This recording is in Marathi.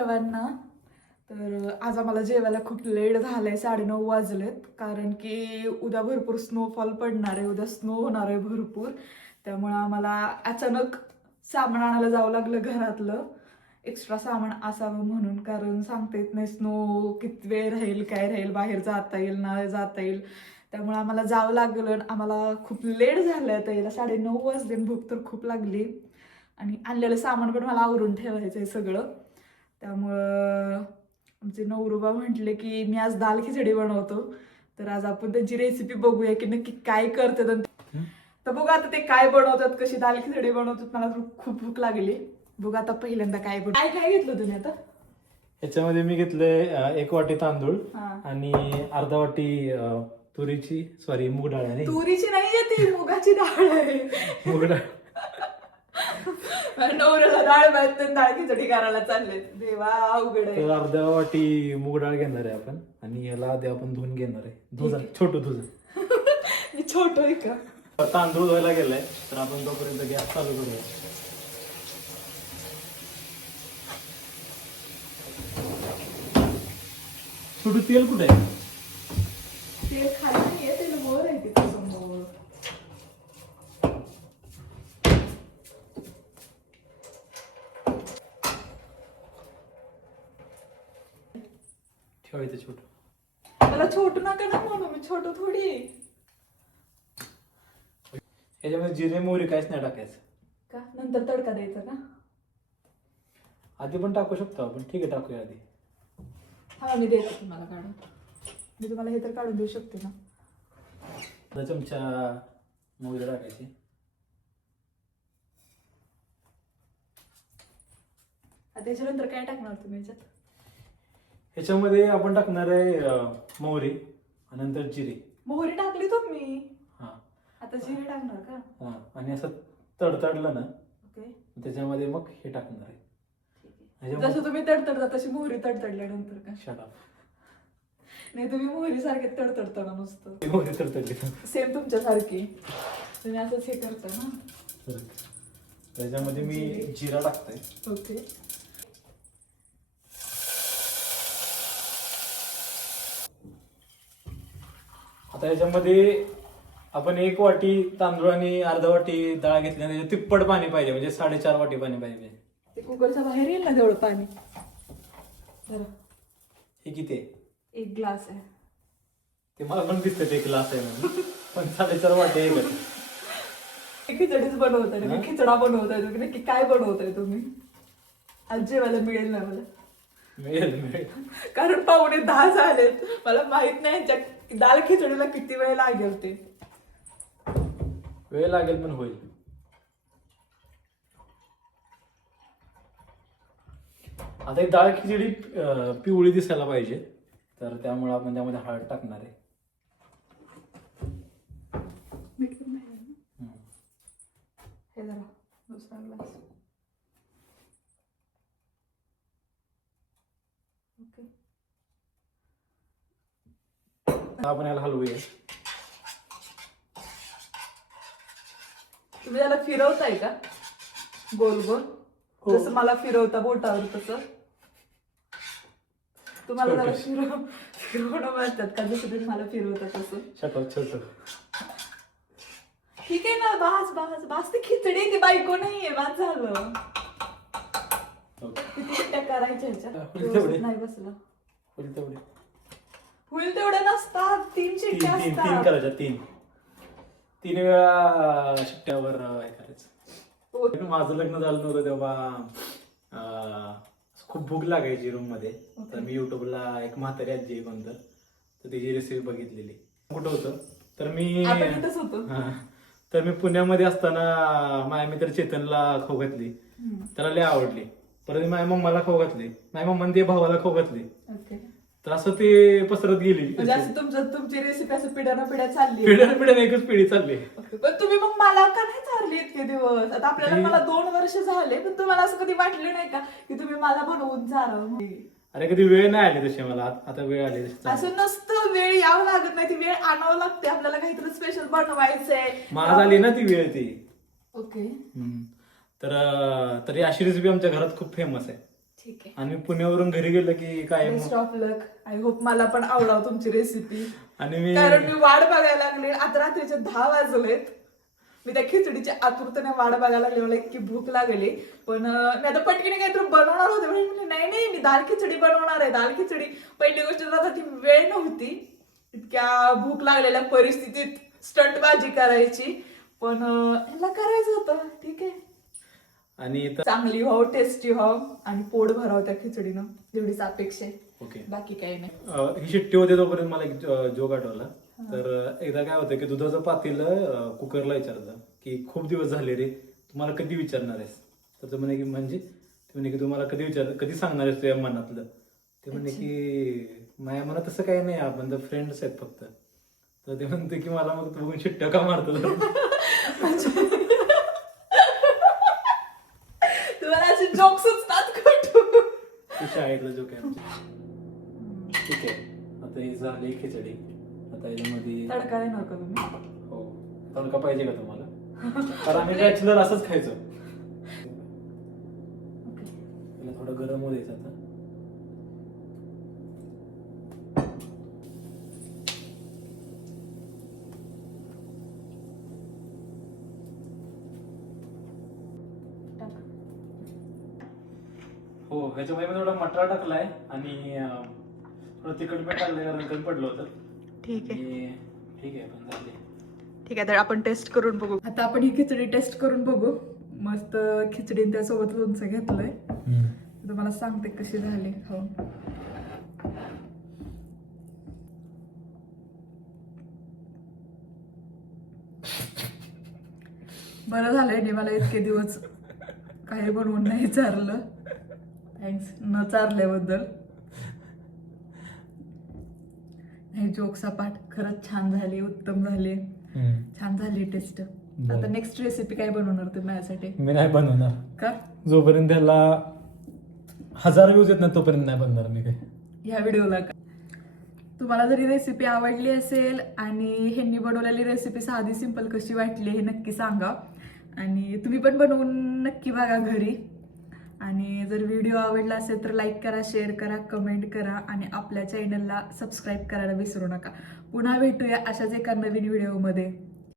सर्वांना. तर आज आम्हाला जेवायला खूप लेट झालंय, 9:30 वाजलेत. कारण की उद्या भरपूर स्नोफॉल पडणार आहे, उद्या स्नो होणार आहे भरपूर. त्यामुळं आम्हाला अचानक सामान आणायला जावं लागलं घरातलं, एक्स्ट्रा सामान असावं म्हणून. कारण सांगता येत नाही स्नो किती वेळ राहील, काय राहील, बाहेर जाता येईल ना जाता येईल. त्यामुळे आम्हाला जावं लागलं. आम्हाला खूप लेट झालंय आता यायला, 9:30 वाजले. भूक तर खूप लागली आणि आणलेलं सामान पण मला आवरून ठेवायचं आहे सगळं. त्यामुळं आमचे नवरोबा म्हटले की मी आज दाल खिचडी बनवतो. तर आज आपण त्यांची रेसिपी बघूया की नक्की काय करतात. तर बघू आता ते काय बनवतात, कशी दाल खिचडी बनवतात. मला खूप भूक लागली. बघू आता पहिल्यांदा काय काय घेतलं तुम्ही आता. याच्यामध्ये मी घेतले 1 वाटी तांदूळ हा. आणि अर्धा वाटी तुरीची मूग डाळ आहे. तुरीची नाही ती मुगाची डाळ आहे. मूग डाळ. नवऱ्याला डाळ भात डाळ खिचडी करायला चालले. देवा अवघड आहे. तर अर्धा वाटी मूग डाळ घेणार आहे आपण आणि याला आधी आपण धुवून घेणार आहे. छोटं मी छोट आहे का. तांदूळ धुवायला गेलाय तर आपण तोपर्यंत गॅस चालू करूया. छोटं तेल कुठे आहे? तेल खाली नाहीये, तेल वर आहे तिथे समोर. ठेवायचं छोटं. मला छोटू नका ना म्हणू, मी छोटू थोडी. याच्यामध्ये जिरे मोहरी काहीच नाही टाकायचं का नंतर तडका द्यायचा का. आधी पण टाकू शकतो आपण. ठीक आहे, टाकूया आधी. हा मी देते तुम्हाला काढून. मी तुम्हाला हे तर काढून देऊ शकते ना. अर्धा चमचा मोहरी टाकायची. आता त्याच्यानंतर काय टाकणार तुम्ही याच्यात. ह्याच्यामध्ये आपण टाकणार आहे मोहरी आणि नंतर जिरे. मोहरी टाकली तुम्ही, हा आता जिरे टाकणार का. हा आणि असं तडतडलं ना ओके त्याच्यामध्ये मग हे टाकणार आहे. जसं तुम्ही तडतडता तशी मोहरी तडतडल्यानंतर का. Shut up. नाही तुम्ही मोहरी सारखे तडतडता ना नुसतं. मोहरी तडतडली. सेम तुमच्या सारखी तुम्ही असंच हे करता ना. त्याच्यामध्ये मी जिरा टाकतोय. ओके. आता याच्यामध्ये आपण 1 वाटी तांदूळ आणि अर्धा वाटी डाळ घेतली आणि त्याच्यात तिप्पट पाणी पाहिजे, म्हणजे 4.5 वाटी पाणी पाहिजे. ते कुकरच्या बाहेर येईल ना तेवढं पाणी. जरा हे किती आहे? 1 ग्लास आहे. ते मला पण दिसतं ते 1 ग्लास आहे म्हणून, पण 4.5 वाटी आहे का? खिचडीच बनवताय तुम्ही, खिचडा बनवताय तुम्ही, नक्की काय बनवताय तुम्ही. आज जेवायला मिळेल ना मला. मिळेल. कारण 9:45 झालेत. मला माहित नाही यांच्या दाल खिचडीला किती वेळ लागेल ते. वेळ लागेल पण होईल. आता एक डाळ खिचडी पिवळी दिसायला पाहिजे, तर त्यामुळे आपण त्यामध्ये हळद टाकणार आहे. मीठ पण नाही ना. हे जरा दुसरा ग्लास. ओके. आपण याला हलवूया. तुम्ही त्याला फिरवताय का गोल गोल. हो. जसं मला फिरवता बोटावर तसं तुम्हाला जरा फिरवणं म्हणतात का, जसं तुम्ही मला फिरवता तसं. छोट. ठीक आहे ना. बास ती खिचडी, ती बायको नाहीये. बास झालं. किती शिट्ट्या करायच्या ह्याच्या. नाही बसला. होईल तेवढं नसतात. 3 शिट्ट्या तीन असतात. करायच्या. 3 वेळा शिट्ट्यावर काय करायचं. माझं लग्न झालं नव्हतं तेव्हा खूप भूक लागायची रूम मध्ये. तर मी युट्यूबला एक म्हातारी आजी आहे कोणतं, तर त्याची रेसिपी बघितलेली. कुठं होतं तर मी पुण्यामध्ये असताना माझ्या मित्र चेतनला खाऊ घातली. त्याला लय आवडली. परत माझ्या मम्माला खाऊ घातली. माझ्या मम्माने ते भावाला खाऊ घातली. तर असं ते पसरत गेली. म्हणजे असं तुमची रेसिपी असं पिढ्या चालली. पिढ्याने एकच पिढी चालली. पण तुम्ही मग मला का नाही चालली इतके दिवस. आता आपल्याला मला 2 वर्ष झाले, पण तुम्हाला असं कधी वाटले नाही का की तुम्ही मला बनवून चालव. अरे कधी वेळ नाही आली तशी मला. आता वेळ आली तशी. असं नसतं. वेळ यावं लागत नाही, ती वेळ आणावं लागते आपल्याला. काहीतरी स्पेशल बनवायचंय. माझ आली ना ती वेळ ती. ओके. तर अशी रेसिपी आमच्या घरात खूप फेमस आहे. ठीक आहे. आणि मी पुण्यावरून घरी गेलो की काय best of luck. I hope मला पण आवडावं तुमची रेसिपी. आणि मी कारण मी वाट बघायला लागले, आता रात्रीचे 10 वाजलेत. मी त्या खिचडीची आतुरतेने वाट बघायला लागली, मला इतकी भूक लागली. पण मी आता पटकीने काहीतरी बनवणार होते, म्हणजे नाही मी दाल खिचडी बनवणार आहे. दाल खिचडी पहिली गोष्ट तर आता ती वेळ नव्हती, इतक्या भूक लागलेल्या परिस्थितीत स्टंट बाजी करायची. पण ह्याला करायचं होतं. ठीक आहे. आणि चांगली व्हाव, टेस्टी व्हाव आणि पोट भरावं त्या खिचडीनं, जेवढीच अपेक्षा आहे. ओके. बाकी काही नाही. ही शिट्टी होते तोपर्यंत मला एक जोक आठवला. तर एकदा काय होतं की दुधाचं पातेलं कुकरला विचारलं की खूप दिवस झाले रे, तुम्हाला कधी विचारणार आहेस? तर ते म्हणे की म्हणजे ते म्हणे की तुम्हाला कधी सांगणार आहेस तुझ्या मनातलं? ते म्हणे की माझ्या मनात तसं काही नाही, आपण तर फ्रेंड्स आहेत फक्त. तर ते म्हणते की मला मग तू बघून शिट्ट्या का मारतो? तुम्हाला असे जोक सुचतात कुठून? शाळेतला जोक आहे आमच्या. ठीक आहे, आता ही झाली खिचडी. आता याच्यामध्ये तडका देणार का तुम्ही? हो, तडका पाहिजे का तुम्हाला? कारण आम्ही बॅचलर असंच खायचो. त्याला थोडं गरम होऊ द्यायचं आता. हो, ह्याच्यामध्ये मी थोडा मटार टाकलाय आणि थोडं तिखट मीठ टाकलंय कारण कमी पडलं होतं. ठीक आहे. आणि ठीक आहे, पण झाले. ठीक आहे, तर आपण टेस्ट करून बघू. आता आपण ही खिचडी टेस्ट करून बघू. मस्त खिचडी आणि त्यासोबत लोणचं घेतलंय. तुम्हाला सांगते कशी झाली खाऊन. बरं झालंय नी मला इतके दिवस काही बनवून नाही चारलं. थँक्स न चारल्याबद्दल. हे जोक सपाट खरंच छान झाली, उत्तम झाली, छान झाली टेस्ट. आता नेक्स्ट रेसिपी काय बनवणार तुम्ही माझ्यासाठी? मी नाही बनवणार का? जोपर्यंत त्याला 1000 व्ह्यूज येत नाही तोपर्यंत नाही बनणार मी काय ह्या व्हिडिओला. का तुम्हाला जरी रेसिपी आवडली असेल आणि ह्यांनी बनवलेली रेसिपी साधी सिंपल कशी वाटली हे नक्की सांगा. आणि तुम्ही पण बनवून नक्की बघा घरी. आणि जर व्हिडिओ आवडला असेल तर लाईक करा, शेअर करा, कमेंट करा आणि आपल्या चॅनलला सबस्क्राईब करायला विसरू नका. पुन्हा भेटूया अशाच एका नवीन व्हिडिओमध्ये.